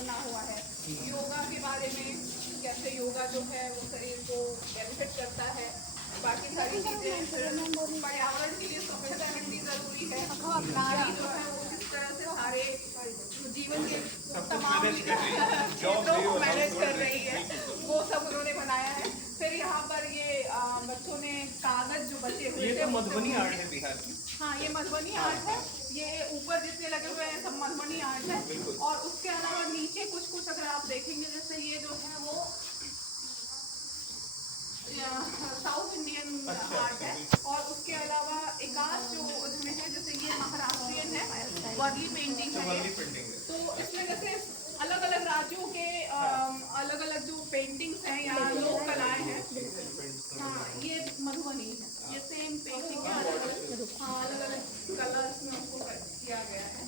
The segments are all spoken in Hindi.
बना हुआ है। योगा के बारे में, कैसे योगा जो है वो शरीर को बेनिफिट करता है, बाकी सारी चीज़ें। फिर पर्यावरण के लिए स्वच्छता कितनी ज़रूरी है, नारी जो है वो किस तरह से सारे जीवन के तमाम क्षेत्रों को मैनेज कर रही है, वो सब उन्होंने बनाया है। फिर यहाँ पर ये बच्चों ने कागज जो बचे हुए ये थे, तो मधुबनी आर्ट है बिहार की। हाँ ये मधुबनी आर्ट है। ये ऊपर जितने लगे हुए हैं सब मधुबनी आर्ट है। और उसके अलावा नीचे कुछ कुछ अगर आप देखेंगे, जैसे ये जो है वो साउथ इंडियन आर्ट है। और उसके अलावा एक आध जो उसमें है, जैसे ये महाराष्ट्रियन है, वर्ली पेंटिंग है ये। तो इसमें जैसे अलग अलग राज्यों के अलग अलग जो पेंटिंग्स हैं या लोक कलाएं हैं। हाँ ये मधुबनी है, ये सेम पेंटिंग है, अलग अलग कलर्स में उसको किया गया है।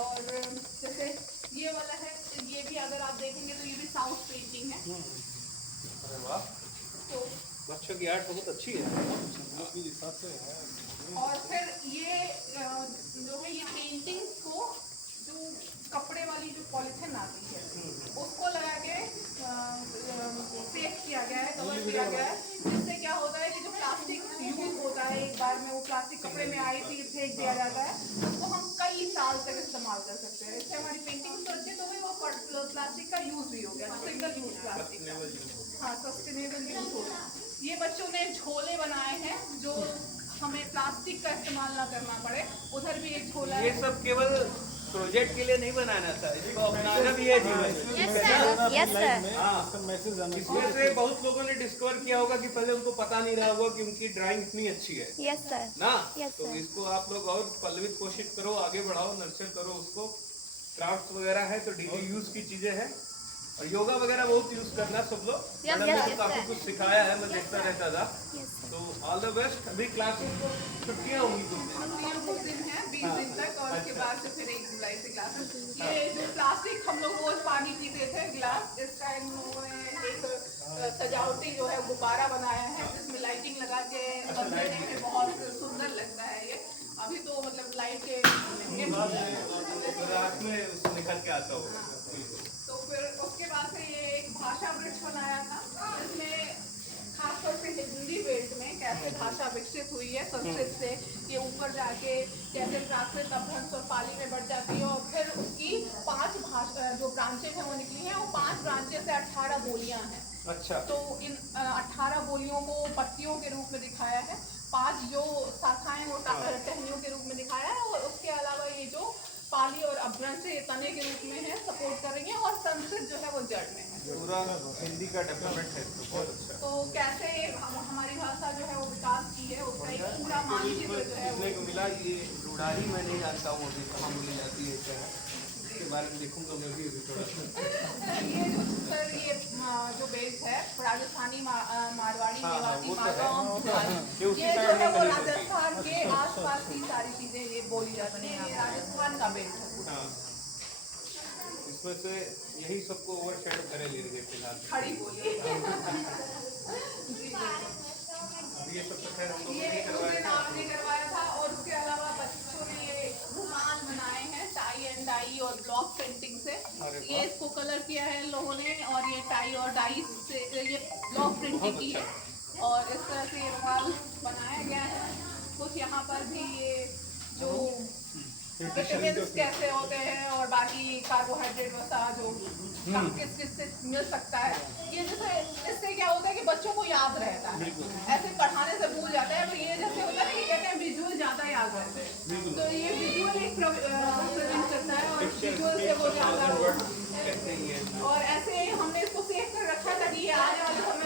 और जैसे ये वाला है, ये भी अगर आप देखेंगे तो ये भी साउथ पेंटिंग है। अरे वाह, तो बच्चों की आर्ट बहुत अच्छी है। और फिर ये जो है ये पेंटिंग्स को जो कपड़े वाली जो पॉलिथीन आती है उसको लगा के सेफ किया गया है, कवर किया गया है। जिससे क्या होता है कि जो प्लास्टिक यूज होता है, एक बार में वो प्लास्टिक कपड़े में आई थी, फेंक दिया जाता है, उसको हम कई साल तक इस्तेमाल कर सकते हैं। इससे हमारी पेंटिंग सुरक्षित हो गई और प्लास्टिक का यूज भी हो गया, सिंगल यूज प्लास्टिक। हाँ सस्टेनेबल यूज हो गया। ये बच्चों ने झोले बनाए हैं जो हमें प्लास्टिक का इस्तेमाल ना करना पड़े। उधर भी एक झोला है। ये सब केवल प्रोजेक्ट के लिए नहीं बनाना था, इसको अपनाना भी है जीवन में। Yes sir. इसमें से बहुत लोगों ने डिस्कवर किया होगा कि पहले उनको पता नहीं रहा होगा कि उनकी ड्राइंग इतनी अच्छी है। Yes sir. ना Yes, तो sir. इसको आप लोग और पल्लवित कोशिश करो, आगे बढ़ाओ, नर्चर करो उसको। क्राफ्ट वगैरह है तो डेली यूज की चीजें हैं, और योगा वगैरह बहुत यूज करना सब लोग। Yes, मैडम ने yes, तो yes, काफी sir. कुछ सिखाया है, मैं देखता रहता था। Yes sir. तो ऑल द बेस्ट। अभी क्लासेस को छुट्टियां होंगी कुछ दिन। छुट्टियां कुछ दिन है, 20 दिन तक, और उसके बाद से फिर 1 जुलाई से क्लासेस। ये जो प्लास्टिक हम लोग रोज पानी पीते थे ग्लास, इस टाइम उन्होंने एक सजावटी जो है गुब्बारा बनाया है जिसमें लाइटिंग लगा के अंधेरे में बहुत सुंदर लगता है ये। अभी तो मतलब लाइट के रात में उसको निकल के आता होगा। तो फिर उसके बाद से ये एक भाषा वृक्ष बनाया था, जिसमें खासतौर से हिंदी बेल्ट में कैसे भाषा विकसित हुई है संस्कृत से, ये ऊपर जाके कैसे प्राकृत, अपभ्रंश और पाली में बढ़ जाती है। और फिर उसकी 5 भाषा जो ब्रांचेज हैं वो निकली हैं, और 5 ब्रांचेज से 18 बोलियां हैं। अच्छा, तो इन 18 बोलियों को पत्तियों के रूप में दिखाया है, 5 जो शाखाएं वो टहनियों के रूप में दिखाया है, और उसके अलावा ये जो पाली और अपभ्रंश से तने के रूप में है, सपोर्ट कर रही है, और संस्कृत जो है वो जड़ में है। पूरा हिंदी का डेवलपमेंट है तो बहुत अच्छा। तो कैसे हमारी भाषा जो है वो विकास की है, उसका एक पूरा मानचित्र जो है देखने को मिला। ये रुडारी मैं नहीं जानता हूँ अभी कहाँ बोली जाती है, क्या है इसके बारे में देखूंगा मैं भी अभी थोड़ा सा। ये जो सर ये जो बेल्ट है राजस्थानी मारवाड़ी हाँ, मेवाती वो तो है। मारवाड़ी, ये उसी ये जो साइड है में वो कहीं होती है। राजस्थान के आसपास की सारी चीजें ये बोली जाती है। ये राजस्थान का बेल्ट है, हाँ, इसमें से यही सबको ओवरशैडो करे ले रही है फिलहाल। खड़ी बोली। अभी ये सब तो खैर हम लोग ये नहीं उस करवाए दिन थे। आपने करवाया था। और उसके अलावा बच्चों ने ये रुमाल बनाए हैं टाई एंड डाई और ब्लॉक पेंटिंग से। अरे वाह। ये इसको कलर किया है इन लोगों ने, और ये टाई और डाई से ये ब्लॉक प्रिंटिंग की है, और इस तरह से ये रुमाल बनाया गया है। कुछ यहाँ पर भी ये जो विटामिन्स कैसे होते हैं और बाकी कार्बोहाइड्रेट वसा जो किस किस से मिल सकता है, ये जैसे इससे क्या होता है कि बच्चों को याद रहता है। ऐसे पढ़ाने से भूल जाता है, पर ये जैसे होता है कि कहते हैं विजुअल ज्यादा याद रहते हैं, तो ये विजुअल एक प्रेजेंट करता है, और विजुअल से वो ज्यादा। और ऐसे हमने इसको सेव कर रखा था कि ये आने वाले समय